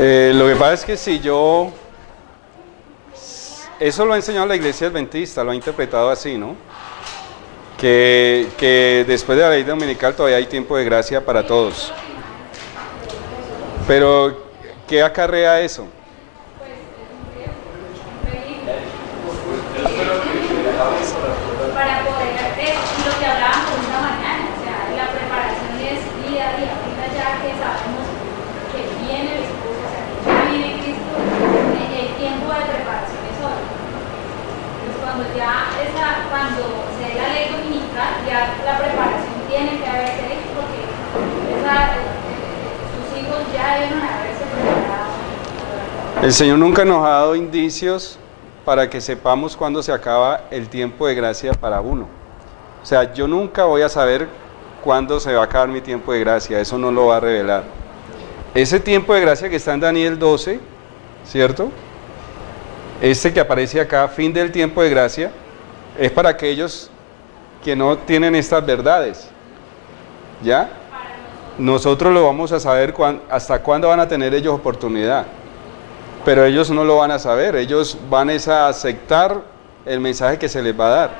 Lo que pasa es que si yo, eso lo ha enseñado la iglesia adventista, lo ha interpretado así, ¿no? Que después de la ley dominical todavía hay tiempo de gracia para todos. Pero, ¿qué acarrea eso? Para poder hacer lo que hablábamos esta mañana, o sea, la preparación es día a día. Ahorita ya que sabemos que viene el esposo, o sea, que ya viene Cristo, el tiempo de preparación es hoy. Entonces, cuando se dé la ley dominical, ya la preparación tiene que haberse hecho porque sus hijos ya deben haberse preparado. El Señor nunca nos ha dado indicios para que sepamos cuándo se acaba el tiempo de gracia para uno. O sea, yo nunca voy a saber cuándo se va a acabar mi tiempo de gracia, eso no lo va a revelar. Ese tiempo de gracia que está en Daniel 12, ¿cierto? Este que aparece acá, fin del tiempo de gracia, es para aquellos que no tienen estas verdades, ¿ya? Nosotros lo vamos a saber hasta cuándo van a tener ellos oportunidad. Pero ellos no lo van a saber, ellos van a aceptar el mensaje que se les va a dar.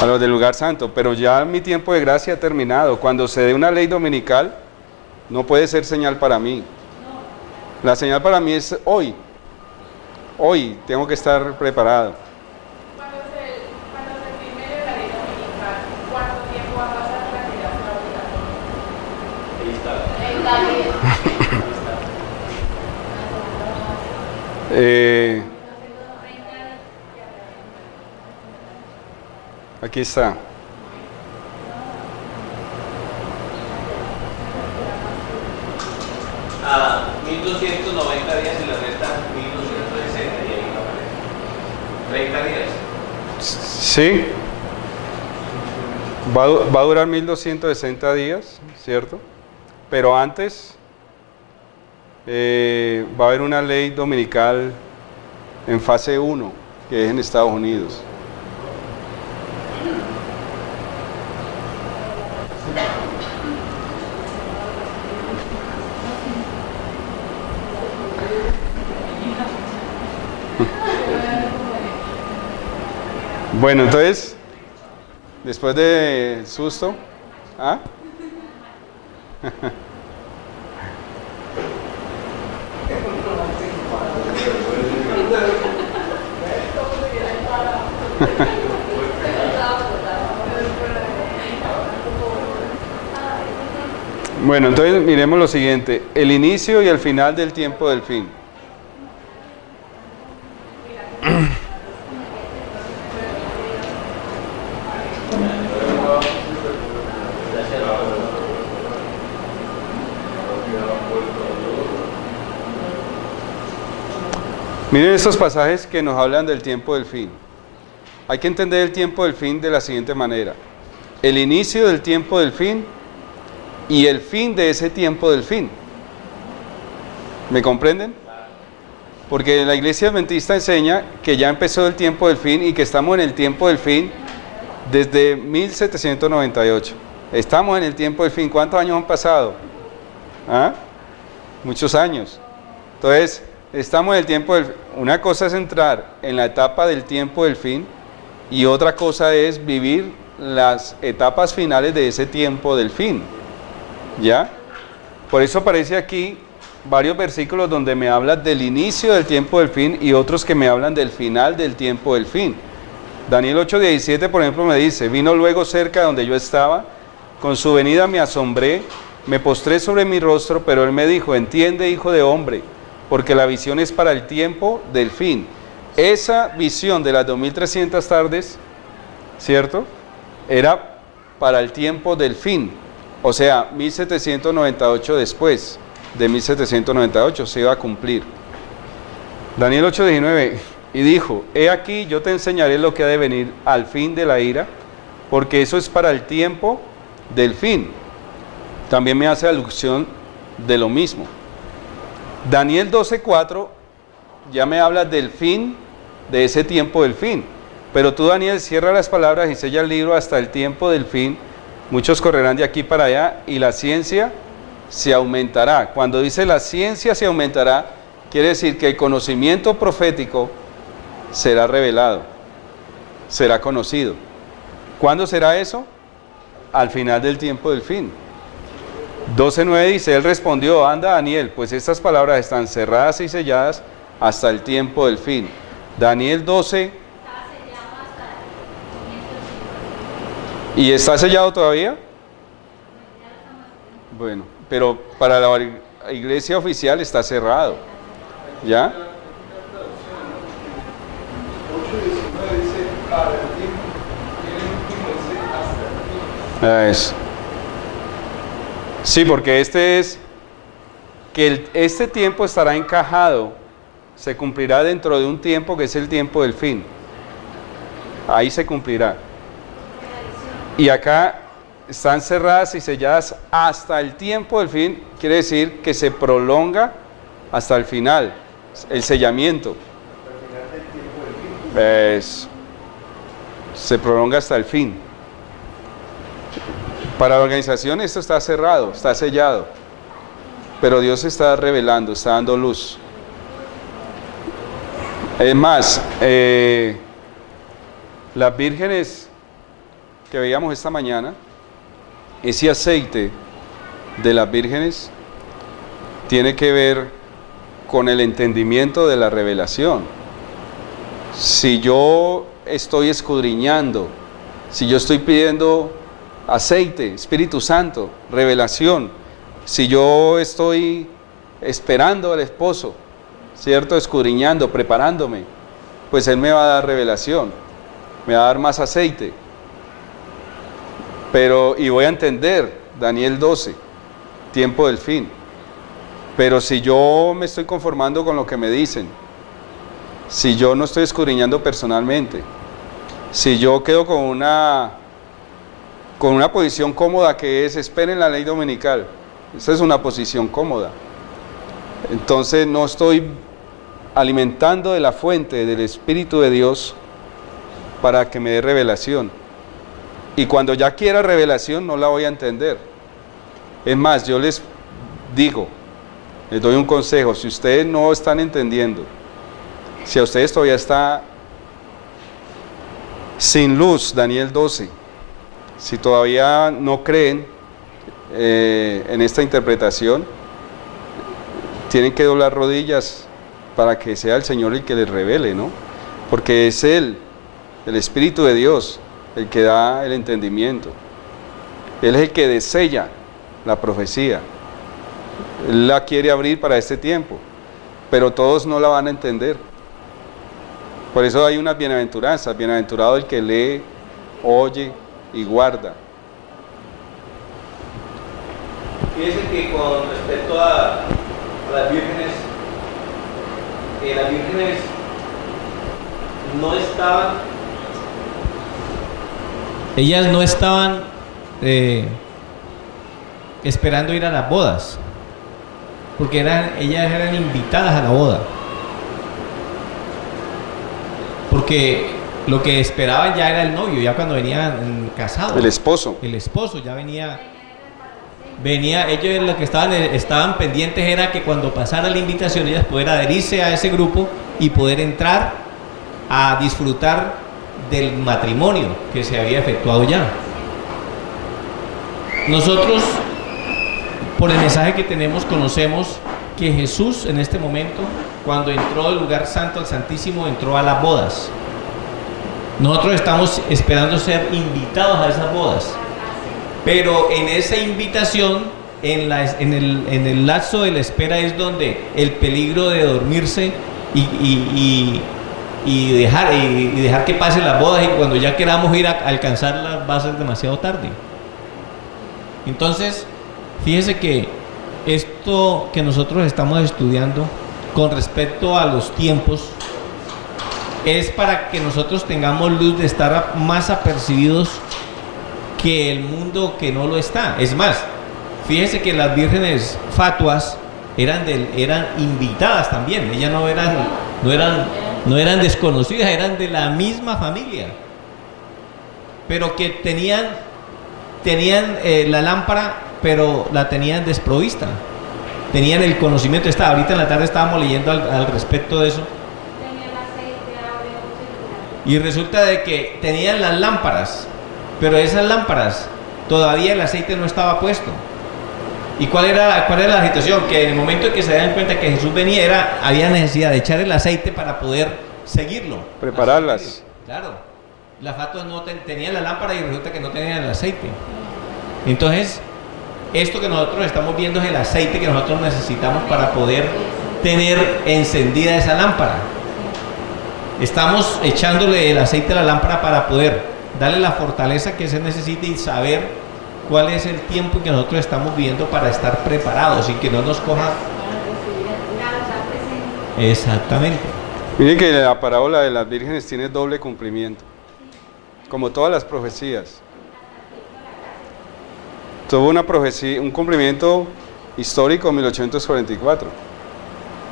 A los del lugar santo, pero ya mi tiempo de gracia ha terminado. Cuando se dé una ley dominical, no puede ser señal para mí. La señal para mí es hoy. Hoy tengo que estar preparado. Cuando se firme la ley dominical, ¿cuánto tiempo va a pasar para que ya sea obligatorio? Aquí está. A 1290 días y le restan 1260 y ahí no aparece. 30 días. Sí. Va a durar 1260 días, ¿cierto? Pero antes va a haber una ley dominical en fase 1, que es en Estados Unidos. Bueno, entonces, después de susto, ¿ah? Bueno, entonces miremos lo siguiente, el inicio y el final del tiempo del fin. Miren estos pasajes que nos hablan del tiempo del fin. Hay que entender el tiempo del fin de la siguiente manera. El inicio del tiempo del fin y el fin de ese tiempo del fin. ¿Me comprenden? Porque la iglesia adventista enseña que ya empezó el tiempo del fin y que estamos en el tiempo del fin desde 1798. Estamos en el tiempo del fin. ¿Cuántos años han pasado? ¿Ah? Muchos años. Entonces, estamos en el tiempo del fin. Una cosa es entrar en la etapa del tiempo del fin y otra cosa es vivir las etapas finales de ese tiempo del fin. ¿Ya? Por eso aparece aquí varios versículos donde me habla del inicio del tiempo del fin y otros que me hablan del final del tiempo del fin. Daniel 8:17, por ejemplo, me dice: vino luego cerca de donde yo estaba, con su venida me asombré, me postré sobre mi rostro, pero él me dijo: entiende, hijo de hombre, porque la visión es para el tiempo del fin. Esa visión de las 2300 tardes, ¿cierto? Era para el tiempo del fin. O sea, 1798 después de 1798 se iba a cumplir. Daniel 8:19, y dijo: he aquí, yo te enseñaré lo que ha de venir al fin de la ira, porque eso es para el tiempo del fin. También me hace alusión de lo mismo. Daniel 12:4 ya me habla del fin de ese tiempo del fin. Pero tú, Daniel, cierra las palabras y sella el libro hasta el tiempo del fin. Muchos correrán de aquí para allá y la ciencia se aumentará. Cuando dice la ciencia se aumentará, quiere decir que el conocimiento profético será revelado, será conocido. ¿Cuándo será eso? Al final del tiempo del fin. 12:9 dice, él respondió, anda Daniel, pues estas palabras están cerradas y selladas hasta el tiempo del fin. Daniel 12. Está sellado hasta el comienzo del siglo. ¿Y está sellado todavía? Bueno, pero para la iglesia oficial está cerrado. ¿Ya? Eso. Sí, porque este tiempo estará encajado, se cumplirá dentro de un tiempo que es el tiempo del fin. Ahí se cumplirá. Y acá están cerradas y selladas hasta el tiempo del fin, quiere decir que se prolonga hasta el final, el sellamiento. Se prolonga hasta el fin. Para la organización esto está cerrado, está sellado, pero Dios está revelando, está dando luz. Es más, las vírgenes que veíamos esta mañana, ese aceite de las vírgenes tiene que ver con el entendimiento de la revelación. Si yo estoy escudriñando, si yo estoy pidiendo aceite, Espíritu Santo, revelación, si yo estoy esperando al esposo, ¿cierto? Escudriñando, preparándome, pues Él me va a dar revelación, me va a dar más aceite. Y voy a entender Daniel 12, tiempo del fin. Pero si yo me estoy conformando con lo que me dicen, si yo no estoy escudriñando personalmente, si yo quedo con una posición cómoda que es esperen la ley dominical, esa es una posición cómoda, entonces no estoy alimentando de la fuente del Espíritu de Dios para que me dé revelación. Y cuando ya quiera revelación no la voy a entender. Es más, yo les digo, les doy un consejo, si ustedes no están entendiendo, si a ustedes todavía está sin luz, Daniel 12, si todavía no creen en esta interpretación, tienen que doblar rodillas para que sea el Señor el que les revele, ¿no? Porque es Él, el Espíritu de Dios, el que da el entendimiento. Él es el que desella la profecía. Él la quiere abrir para este tiempo, pero todos no la van a entender. Por eso hay unas bienaventuranzas, bienaventurado el que lee, oye y guarda. Fíjense que con respecto a las vírgenes no estaban, ellas no estaban esperando ir a las bodas, porque ellas eran invitadas a la boda, porque lo que esperaban ya era el novio, ya cuando venían casados, el esposo ya venía, ellos lo que estaban pendientes era que cuando pasara la invitación ellas poder adherirse a ese grupo y poder entrar a disfrutar del matrimonio que se había efectuado ya. Nosotros, por el mensaje que tenemos, conocemos que Jesús en este momento, cuando entró del lugar santo al Santísimo, entró a las bodas. Nosotros estamos esperando ser invitados a esas bodas, pero en esa invitación, en el lapso de la espera es donde el peligro de dormirse y dejar que pasen las bodas, y cuando ya queramos ir a alcanzarlas va a ser demasiado tarde. Entonces, fíjese que esto que nosotros estamos estudiando con respecto a los tiempos es para que nosotros tengamos luz de estar más apercibidos que el mundo que no lo está. Es más, fíjese que las vírgenes fatuas eran invitadas también. Ellas no eran desconocidas, eran de la misma familia, pero que tenían la lámpara pero la tenían desprovista. Tenían el conocimiento. Ahorita en la tarde estábamos leyendo al respecto de eso. Tenía el aceite, abre, Y resulta de que tenían las lámparas, pero esas lámparas todavía el aceite no estaba puesto. ¿Y cuál era la situación? Que en el momento en que se dan cuenta que Jesús venía, había necesidad de echar el aceite para poder seguirlo. Prepararlas. Claro. Las fatuas no tenían la lámpara y resulta que no tenían el aceite. Entonces, esto que nosotros estamos viendo es el aceite que nosotros necesitamos para poder tener encendida esa lámpara. Estamos echándole el aceite a la lámpara para poder darle la fortaleza que se necesita y saber cuál es el tiempo que nosotros estamos viviendo para estar preparados y que no nos coja. Exactamente. Miren que la parábola de las vírgenes tiene doble cumplimiento, como todas las profecías. Tuvo una profecía, un cumplimiento histórico en 1844.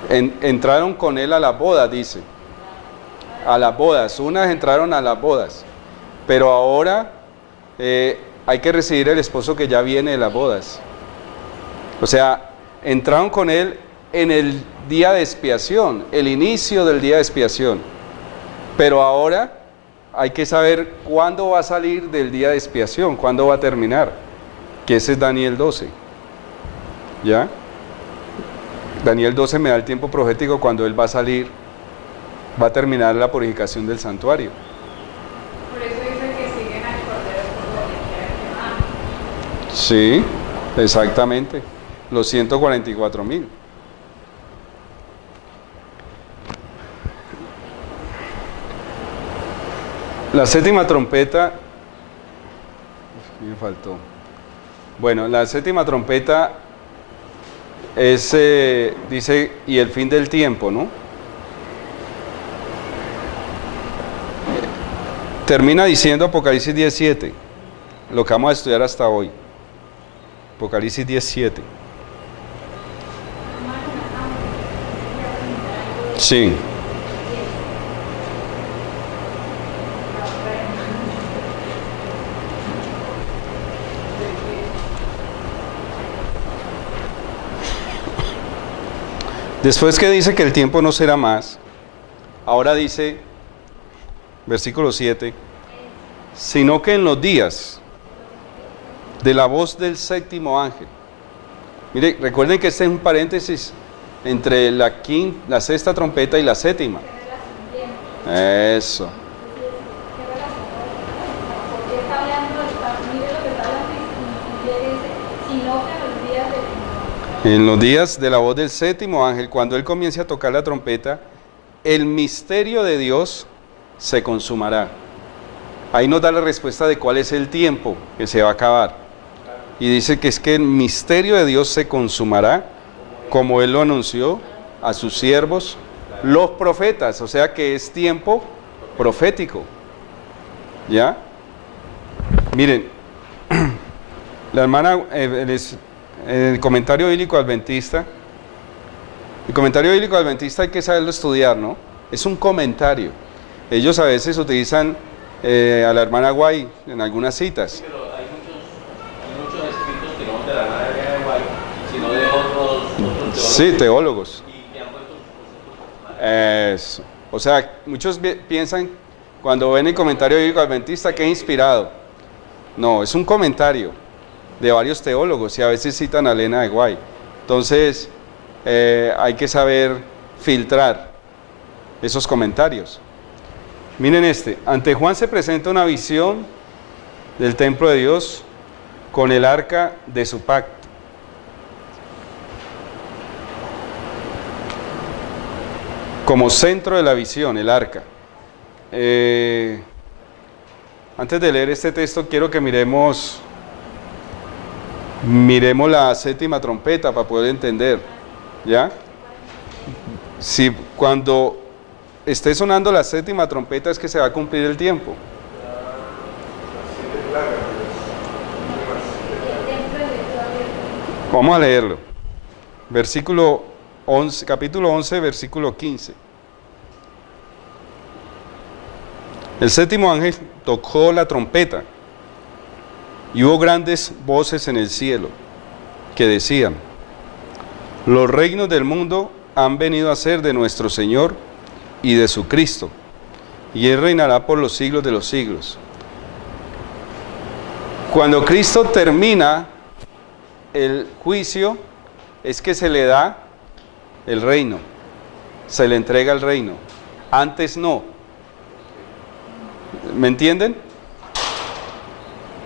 Entraron con él a la boda, dice. A las bodas, unas entraron a las bodas, pero ahora hay que recibir el esposo que ya viene de las bodas. O sea, entraron con él en el día de expiación, el inicio del día de expiación, pero ahora hay que saber cuándo va a salir del día de expiación, cuándo va a terminar, que ese es Daniel 12. ¿Ya? Daniel 12 me da el tiempo profético cuando él va a salir, va a terminar la purificación del santuario. Por eso dice que siguen al Cordero por donde quiera que van. Sí, exactamente, los 144,000. La séptima trompeta, me faltó. Bueno, la séptima trompeta es, dice, y el fin del tiempo, ¿no? Termina diciendo Apocalipsis 17, lo que vamos a estudiar hasta hoy. Apocalipsis 17. Sí. Después que dice que el tiempo no será más, ahora dice, versículo 7, sino que en los días de la voz del séptimo ángel. Mire, recuerden que este es un paréntesis entre la sexta trompeta y la séptima. Eso. Porque está hablando, mire lo que está hablando y dice, sino que en los días de... En los días de la voz del séptimo ángel, cuando él comience a tocar la trompeta, el misterio de Dios se consumará. Ahí nos da la respuesta de cuál es el tiempo que se va a acabar. Y dice que es que el misterio de Dios se consumará, como él lo anunció a sus siervos, los profetas. O sea que es tiempo profético. ¿Ya? Miren, la hermana, el comentario bíblico adventista, el comentario bíblico adventista hay que saberlo estudiar, ¿no? Es un comentario. Ellos a veces utilizan a la hermana Guay en algunas citas. Pero hay muchos escritos que no de la hermana Guay, sino de otros teólogos. Sí, teólogos. Y que han puesto sus conceptos. Eso. O sea, muchos piensan cuando ven el comentario bíblico adventista que es inspirado. No, es un comentario de varios teólogos y a veces citan a Elena de Guay. Entonces, hay que saber filtrar esos comentarios. Miren este, ante Juan se presenta una visión del templo de Dios con el arca de su pacto. Como centro de la visión, el arca. Antes de leer este texto quiero que miremos la séptima trompeta para poder entender, ¿ya? Si cuando esté sonando la séptima trompeta es que se va a cumplir el tiempo. Vamos a leerlo. Versículo 11, capítulo 11, versículo 15. El séptimo ángel tocó la trompeta y hubo grandes voces en el cielo que decían: los reinos del mundo han venido a ser de nuestro Señor y de su Cristo, y Él reinará por los siglos de los siglos. Cuando Cristo termina el juicio, es que se le da el reino, se le entrega el reino. Antes no. ¿Me entienden?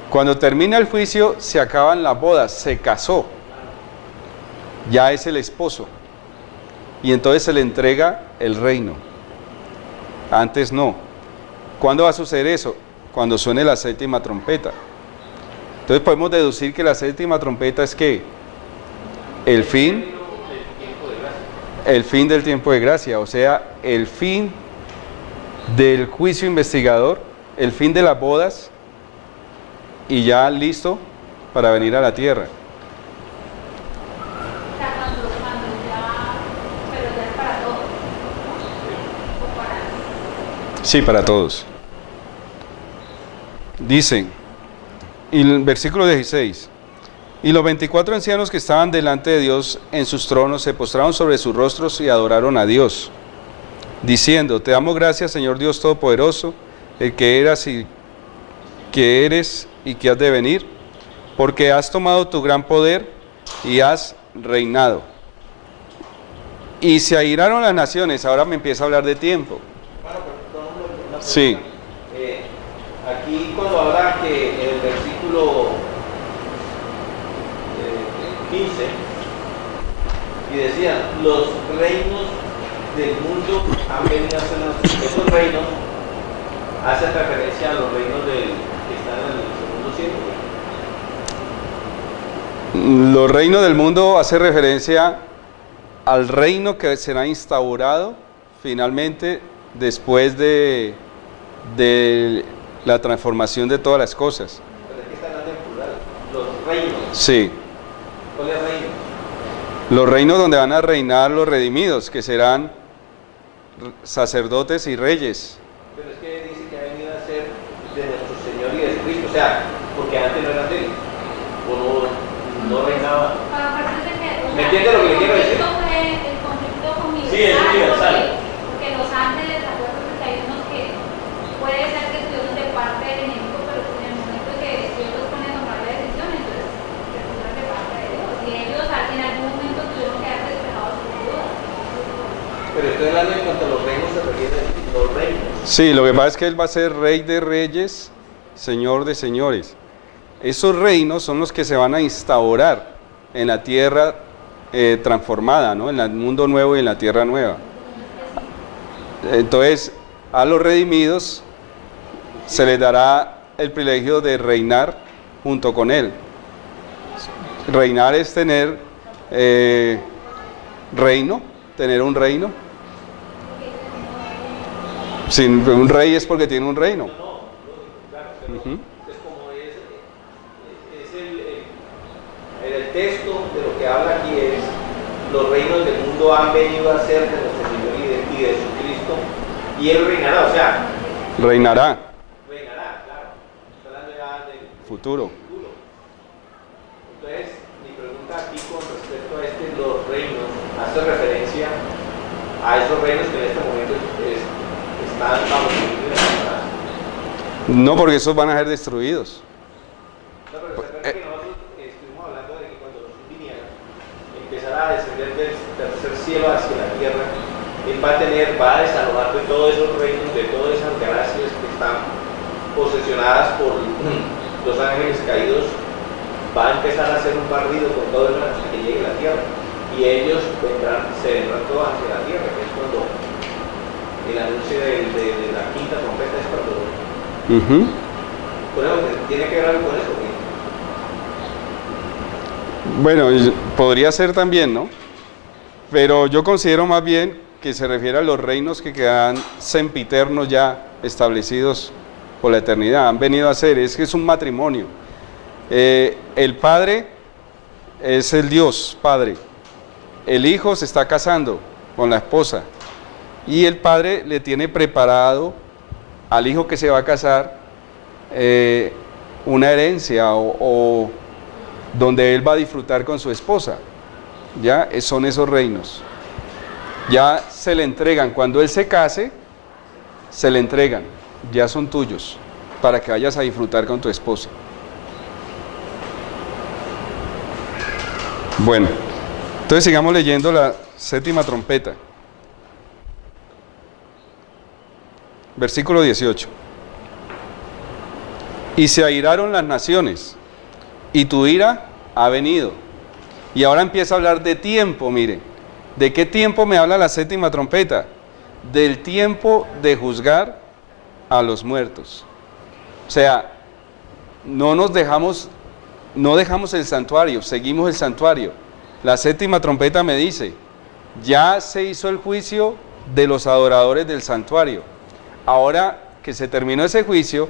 Cuando termina el juicio, se acaban las bodas, se casó, ya es el esposo, y entonces se le entrega el reino. Antes no. ¿Cuándo va a suceder eso? Cuando suene la séptima trompeta. Entonces podemos deducir que la séptima trompeta es que el fin del tiempo de gracia, o sea, el fin del juicio investigador, el fin de las bodas, y ya listo para venir a la tierra. O sea, cuando ya, pero ya es para todos. O para... Sí, para todos. Dice, y el versículo 16, y los 24 ancianos que estaban delante de Dios en sus tronos se postraron sobre sus rostros y adoraron a Dios, diciendo: te damos gracias, Señor Dios Todopoderoso, el que eras y que eres y que has de venir, porque has tomado tu gran poder y has reinado. Y se airaron las naciones. Ahora me empieza a hablar de tiempo. Sí. Aquí cuando habla que en el versículo 15, y decían, los reinos del mundo han venido a ser nosotros. Esos reinos hacen referencia a los reinos que están en el segundo cielo. Los reinos del mundo hace referencia al reino que será instaurado finalmente después de la transformación de todas las cosas. Pero es que está hablando en plural. Los reinos. Sí. ¿Cuál es reino? Los reinos donde van a reinar los redimidos, que serán sacerdotes y reyes. Pero es que dice que ha venido a ser de nuestro Señor y de Cristo. O sea, porque antes no eran de él. O no reinaba. Para partir de que, o ¿Me sea, entiende lo que le quiero decir? El conflicto fue universal. Sí, es universal. Porque los ángeles, ¿de acuerdo? Porque hay unos que puede ser que estuvieron de parte del enemigo, pero en el momento que Dios los pone a tomar la decisión, entonces se pusieron de parte de Dios. Y ellos en algún momento tuvieron que haber despejado sus dudas. Pero estoy hablando en cuanto a los reinos se refiere a los reinos. Sí, lo que pasa es que Él va a ser Rey de reyes, Señor de señores. Esos reinos son los que se van a instaurar en la tierra transformada, ¿no? En el mundo nuevo y en la tierra nueva. Entonces, a los redimidos se les dará el privilegio de reinar junto con Él. Reinar es tener reino, tener un reino. Si un rey es porque tiene un reino. Ujú. Es como el texto de lo que habla aquí es: los reinos del mundo han venido a ser de nuestro Señor y de Jesucristo, y Él reinará. O sea, Reinará, claro. Está hablando ya del futuro. futuro. Entonces, mi pregunta aquí con respecto a los reinos, hace referencia a esos reinos que en este momento están bajo el dominio de Satanás. No, porque esos van a ser destruidos. No, pero se acuerda que nosotros estuvimos hablando de que cuando Jesús viniera, empezará a descender del tercer cielo hacia la tierra, Él va a desalojar de todos esos reinos, de todas esas galaxias que están posesionadas por los ángeles caídos. Va a empezar a hacer un barrido con todo eso hasta que llegue la tierra, y ellos se vendrán todos hacia la tierra, que es cuando el anuncio de la quinta trompeta es cuando... Ujú. Bueno, ¿tiene que ver algo con eso? Bueno, podría ser también, ¿no? Pero yo considero más bien que se refiere a los reinos que quedan sempiternos ya establecidos por la eternidad. Han venido a ser, es que es un matrimonio. El Padre es el Dios Padre. El Hijo se está casando con la esposa. Y el Padre le tiene preparado al Hijo que se va a casar una herencia o donde él va a disfrutar con su esposa. Ya son esos reinos. Ya se le entregan, cuando él se case, se le entregan, ya son tuyos, para que vayas a disfrutar con tu esposa. Bueno, entonces sigamos leyendo la séptima trompeta. Versículo 18. Y se airaron las naciones, y tu ira ha venido. Y ahora empieza a hablar de tiempo, mire. ¿De qué tiempo me habla la séptima trompeta? Del tiempo de juzgar a los muertos. O sea, no dejamos el santuario, seguimos el santuario. La séptima trompeta me dice, ya se hizo el juicio de los adoradores del santuario. Ahora que se terminó ese juicio,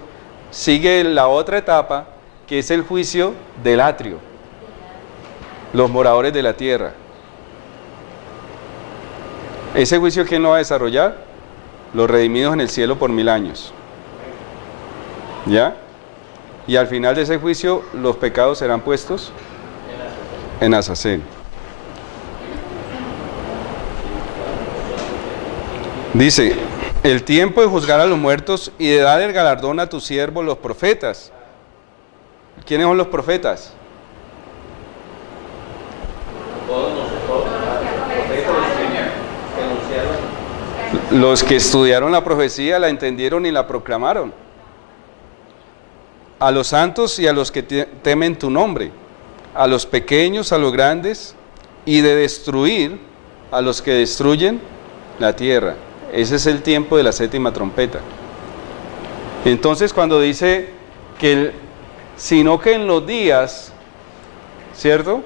sigue la otra etapa, que es el juicio del atrio, los moradores de la tierra. Ese juicio, ¿quién lo va a desarrollar? Los redimidos en el cielo por 1000 años. ¿Ya? Y al final de ese juicio, los pecados serán puestos en Azazel. Dice, el tiempo de juzgar a los muertos y de dar el galardón a tus siervos los profetas. ¿Quiénes son los profetas? Los que estudiaron la profecía, la entendieron y la proclamaron. A los santos y a los que temen tu nombre, a los pequeños, a los grandes, y de destruir a los que destruyen la tierra. Ese es el tiempo de la séptima trompeta. Entonces, cuando dice que sino que en los días, ¿cierto?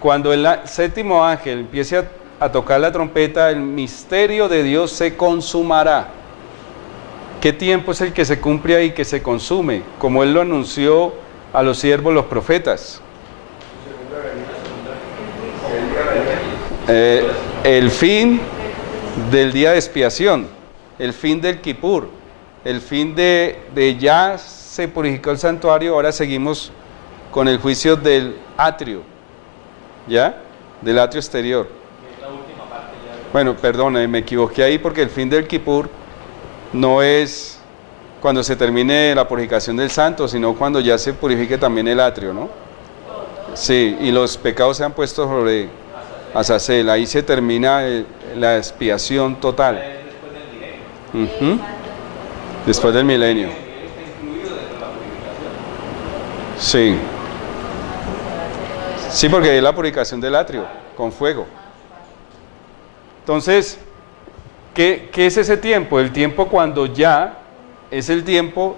Cuando el séptimo ángel empiece a tocar la trompeta, el misterio de Dios se consumará. ¿Qué tiempo es el que se cumple ahí, que se consume? Como Él lo anunció a los siervos, los profetas. El fin del día de expiación, el fin del Kipur, el fin de ya se purificó el santuario, ahora seguimos con el juicio del atrio, ¿ya? Del atrio exterior. Bueno, perdón, me equivoqué ahí porque el fin del Kipur no es cuando se termine la purificación del santo, sino cuando ya se purifique también el atrio, ¿no? Sí, y los pecados se han puesto sobre Azazel, ahí se termina la expiación total. Después del milenio. Sí. Sí, porque es la purificación del atrio, con fuego. Entonces, ¿qué es ese tiempo? El tiempo cuando ya es el tiempo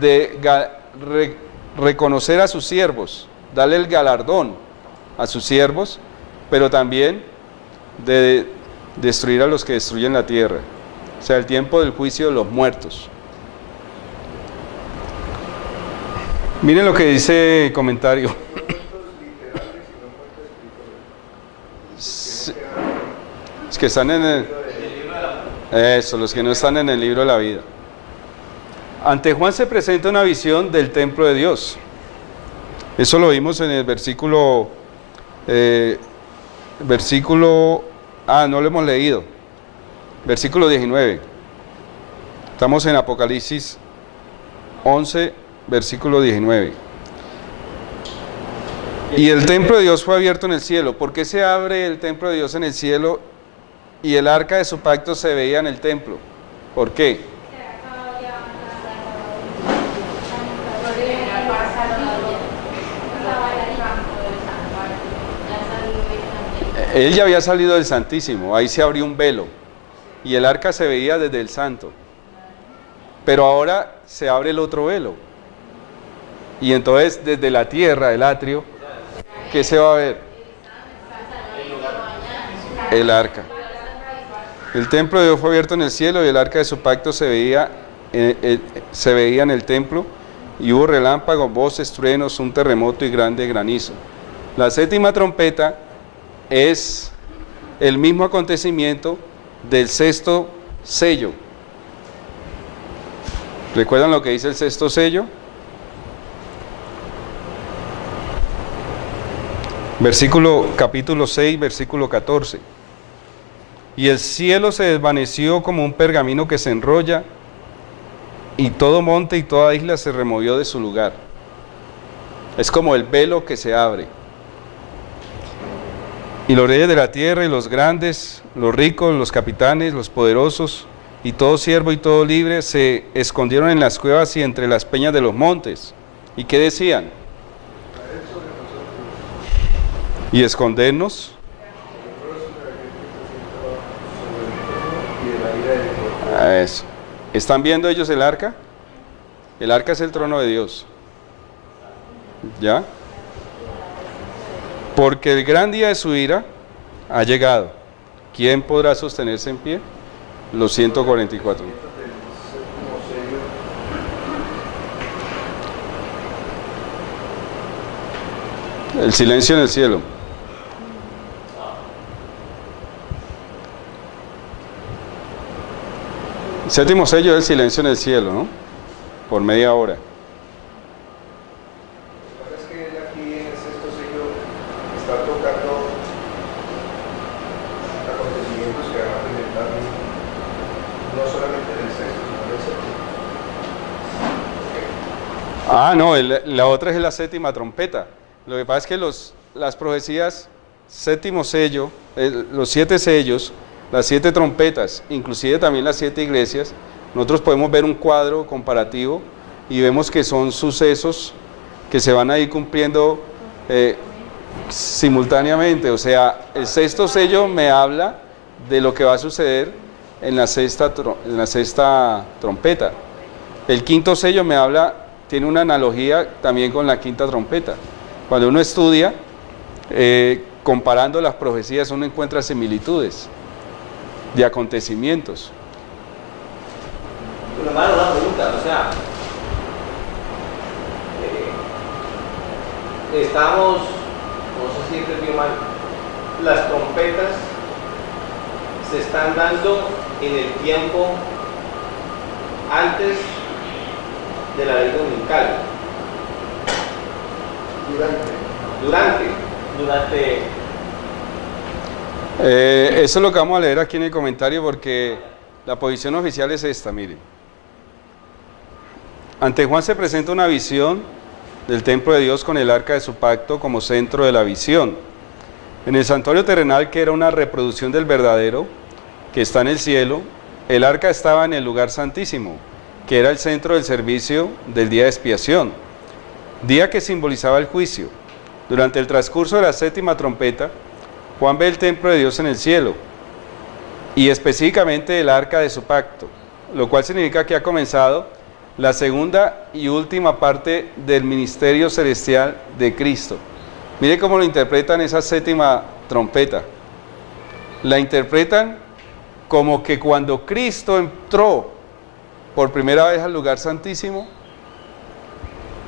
de reconocer a sus siervos, darle el galardón a sus siervos, pero también de destruir a los que destruyen la tierra. O sea, el tiempo del juicio de los muertos. Miren lo que dice el comentario. Es que están en los que no están en el libro de la vida. Ante Juan se presenta una visión del templo de Dios. Eso lo vimos en el versículo, no lo hemos leído. Versículo 19. Estamos en Apocalipsis 11, versículo 19. Y el templo de Dios fue abierto en el cielo. ¿Por qué se abre el templo de Dios en el cielo y el arca de su pacto se veía en el templo? ¿Por qué? Él ya había salido del Santísimo, ahí se abrió un velo y el arca se veía desde el Santo. Pero ahora se abre el otro velo. Y entonces desde la tierra, el atrio, ¿qué se va a ver? El arca. El templo de Dios fue abierto en el cielo y el arca de su pacto se veía en el templo, y hubo relámpagos, voces, truenos, un terremoto y grande granizo. La séptima trompeta es el mismo acontecimiento del sexto sello. ¿Recuerdan lo que dice el sexto sello? Capítulo 6, versículo 14. Y el cielo se desvaneció como un pergamino que se enrolla, y todo monte y toda isla se removió de su lugar. Es como el velo que se abre. Y los reyes de la tierra y los grandes, los ricos, los capitanes, los poderosos, y todo siervo y todo libre se escondieron en las cuevas y entre las peñas de los montes. ¿Y qué decían? Y escondernos. A eso. ¿Están viendo ellos el arca? El arca es el trono de Dios. ¿Ya? Porque el gran día de su ira ha llegado. ¿Quién podrá sostenerse en pie? Los 144. El silencio en el cielo. El séptimo sello es el silencio en el cielo, ¿no? Por media hora. Lo que pasa es que aquí en el sexto sello está tocando acontecimientos que van a presentar no solamente en el sexto, sino en el séptimo. Ah, no, la otra es la séptima trompeta. Lo que pasa es que las profecías, séptimo sello, los 7 sellos, las 7 trompetas, inclusive también las 7 iglesias, nosotros podemos ver un cuadro comparativo y vemos que son sucesos que se van a ir cumpliendo simultáneamente. O sea, el sexto sello me habla de lo que va a suceder en la sexta trompeta. El quinto sello me habla, tiene una analogía también con la quinta trompeta. Cuando uno estudia, comparando las profecías, uno encuentra similitudes de acontecimientos. Pero hermano, una pregunta, o sea, estamos, no sé si entendió mal, las trompetas se están dando en el tiempo antes de la ley dominical. Durante. Eso es lo que vamos a leer aquí en el comentario porque la posición oficial es esta, miren. Ante Juan se presenta una visión del templo de Dios con el arca de su pacto como centro de la visión. En el santuario terrenal, que era una reproducción del verdadero, que está en el cielo, el arca estaba en el lugar santísimo, que era el centro del servicio del día de expiación, día que simbolizaba el juicio. Durante el transcurso de la séptima trompeta, Juan ve el templo de Dios en el cielo, y específicamente el arca de su pacto, lo cual significa que ha comenzado la segunda y última parte del ministerio celestial de Cristo. Mire cómo lo interpretan esa séptima trompeta. La interpretan como que cuando Cristo entró por primera vez al lugar santísimo,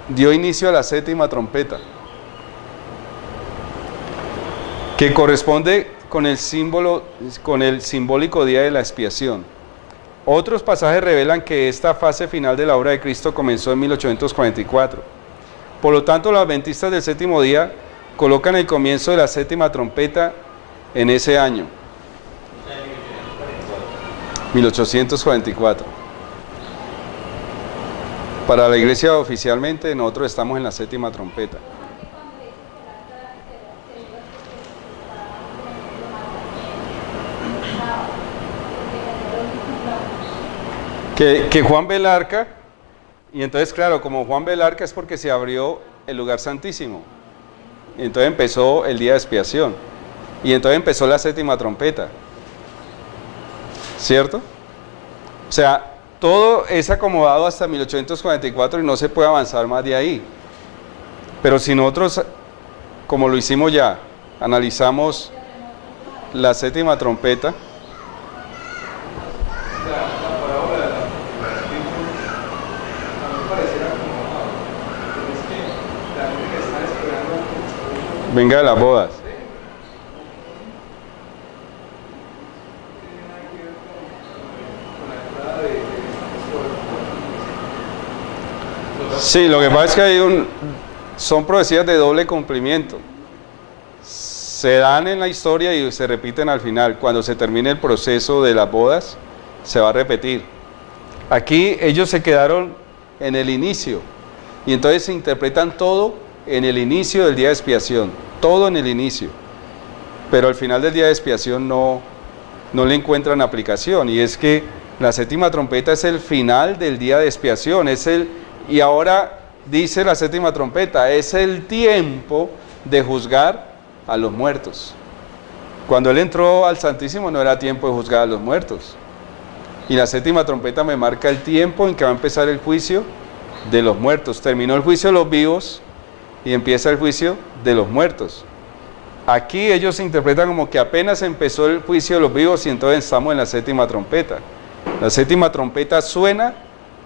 dio inicio a la séptima trompeta, que corresponde con el simbólico día de la expiación. Otros pasajes revelan que esta fase final de la obra de Cristo comenzó en 1844. Por lo tanto, los adventistas del séptimo día colocan el comienzo de la séptima trompeta en ese año, 1844. Para la iglesia oficialmente, nosotros estamos en la séptima trompeta. Que Juan ve el arca, y entonces claro, como Juan ve el arca es porque se abrió el lugar santísimo, y entonces empezó el día de expiación, y entonces empezó la séptima trompeta, ¿cierto? O sea, todo es acomodado hasta 1844 y no se puede avanzar más de ahí. Pero si nosotros, como lo hicimos ya, analizamos la séptima trompeta, venga de las bodas. Sí, lo que pasa es que son profecías de doble cumplimiento, se dan en la historia y se repiten al final. Cuando se termine el proceso de las bodas, se va a repetir. Aquí ellos se quedaron en el inicio y entonces se interpretan todo en el inicio del día de expiación, todo en el inicio. Pero al final del día de expiación no le encuentran aplicación, y es que la séptima trompeta es el final del día de expiación, y ahora dice la séptima trompeta, es el tiempo de juzgar a los muertos. Cuando él entró al Santísimo no era tiempo de juzgar a los muertos, y la séptima trompeta me marca el tiempo en que va a empezar el juicio de los muertos. Terminó el juicio de los vivos y empieza el juicio de los muertos. Aquí ellos se interpretan como que apenas empezó el juicio de los vivos y entonces estamos en la séptima trompeta. La séptima trompeta suena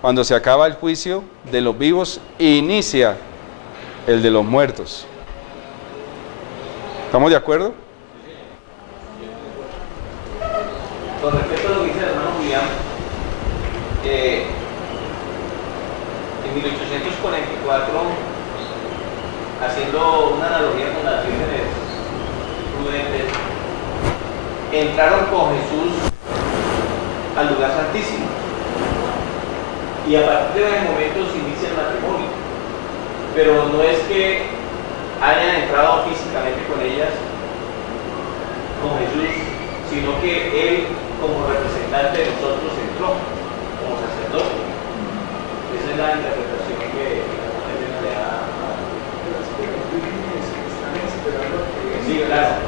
cuando se acaba el juicio de los vivos e inicia el de los muertos. ¿Estamos de acuerdo? Con respecto a lo que dice el hermano Julián, en 1844, haciendo una analogía con las vírgenes prudentes, entraron con Jesús al lugar santísimo y a partir de ese momento se inicia el matrimonio, pero no es que hayan entrado físicamente con ellas, con Jesús, sino que Él como representante de nosotros entró como sacerdote. Esa es la interpretación que la gente le da. Sí, claro.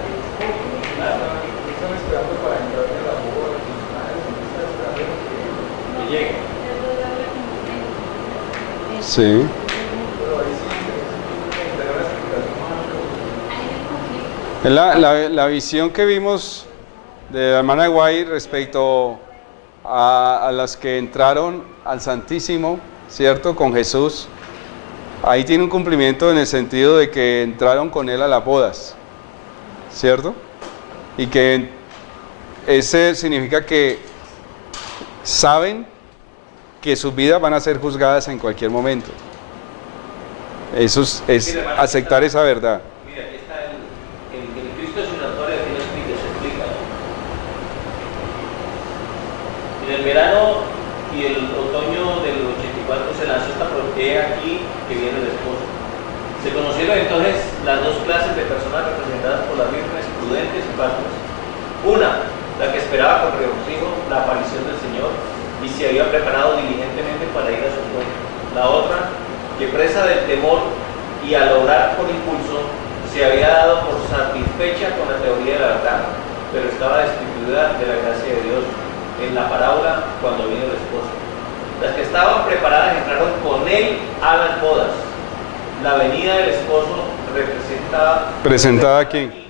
Están esperando para entrar en la boda, están esperando Que llegue. Sí. pero ahí sí se da la explicación. La visión que vimos de la hermana Guay respecto a las que entraron al Santísimo, ¿cierto? Con Jesús, ahí tiene un cumplimiento en el sentido de que entraron con Él a las bodas, ¿cierto? Y que ese significa que saben que sus vidas van a ser juzgadas en cualquier momento. Eso es aceptar esa verdad. Mira, aquí está el Cristo es un autor de Dios que se explica. En el verano y el otoño del 84 se lanzó esta propiedad aquí que viene el esposo. Se conocieron entonces las dos clases de personas representadas por las vírgenes prudentes y pastas. Una, la que esperaba con regocijo la aparición del Señor y se había preparado diligentemente para ir a su encuentro. La otra, que presa del temor y al obrar por impulso, se había dado por satisfecha con la teoría de la verdad, pero estaba destituida de la gracia de Dios en la parábola cuando vino el esposo. Las que estaban preparadas entraron con él a las bodas. La venida del esposo representada Presentada aquí.